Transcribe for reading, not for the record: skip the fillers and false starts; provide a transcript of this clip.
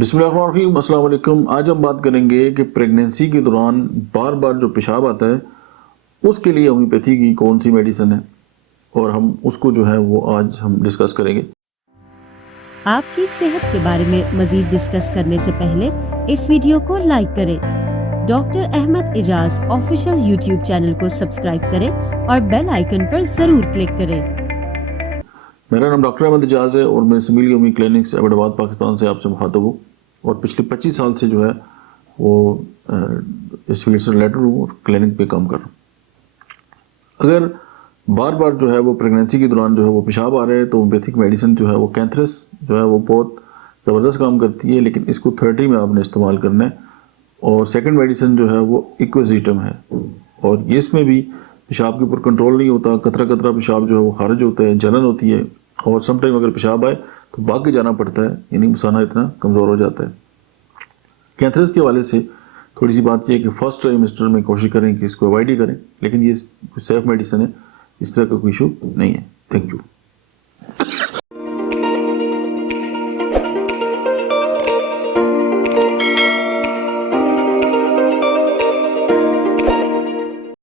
بسم اللہ الرحمن الرحیم، السلام علیکم۔ آج ہم بات کریں گے کہ پریگنینسی کے دوران بار بار جو پیشاب آتا ہے اس کے لیے ہومیوپیتھی کی کون سی میڈیسن ہے، اور ہم اس کو جو ہے وہ آج ہم ڈسکس کریں گے۔ آپ کی صحت کے بارے میں مزید ڈسکس کرنے سے پہلے اس ویڈیو کو لائک کریں، ڈاکٹر احمد اعجاز آفیشیل یوٹیوب چینل کو سبسکرائب کریں اور بیل آئیکن پر ضرور کلک کریں۔ میرا نام ڈاکٹر احمد اعجاز ہے اور میں سمیل یومی کلینکس ایبٹ آباد پاکستان سے آپ سے مخاطب ہوں، اور پچھلے 25 سال سے جو ہے وہ اس فیلڈ سے ریلیٹڈ ہوں اور کلینک پہ کام کر رہا ہوں۔ اگر بار بار جو ہے وہ پریگنینسی کے دوران جو ہے وہ پیشاب آ رہے ہیں تو ہومیوپیتھک میڈیسن جو ہے وہ کینتھرس جو ہے وہ بہت زبردست کام کرتی ہے، لیکن اس کو 30 میں آپ نے استعمال کرنا ہے۔ اور سیکنڈ میڈیسن جو ہے وہ ایکوزیٹم ہے، اور اس میں بھی پیشاب کے اوپر کنٹرول نہیں ہوتا، قطرہ قطرہ پیشاب جو ہے وہ خارج ہوتا ہے، جلن ہوتی ہے، اور سم ٹائم اگر پیشاب آئے تو بھاگ کے جانا پڑتا ہے، یعنی مسانہ اتنا کمزور ہو جاتا ہے۔ کینتھرس کے حوالے سے تھوڑی سی بات یہ ہے کہ فرسٹ ٹرائیمسٹر میں کوشش کریں کہ اس کو اوائڈ ہی کریں، لیکن یہ سیف میڈیسن ہے، اس طرح کا کوئی ایشو نہیں ہے۔ Thank you.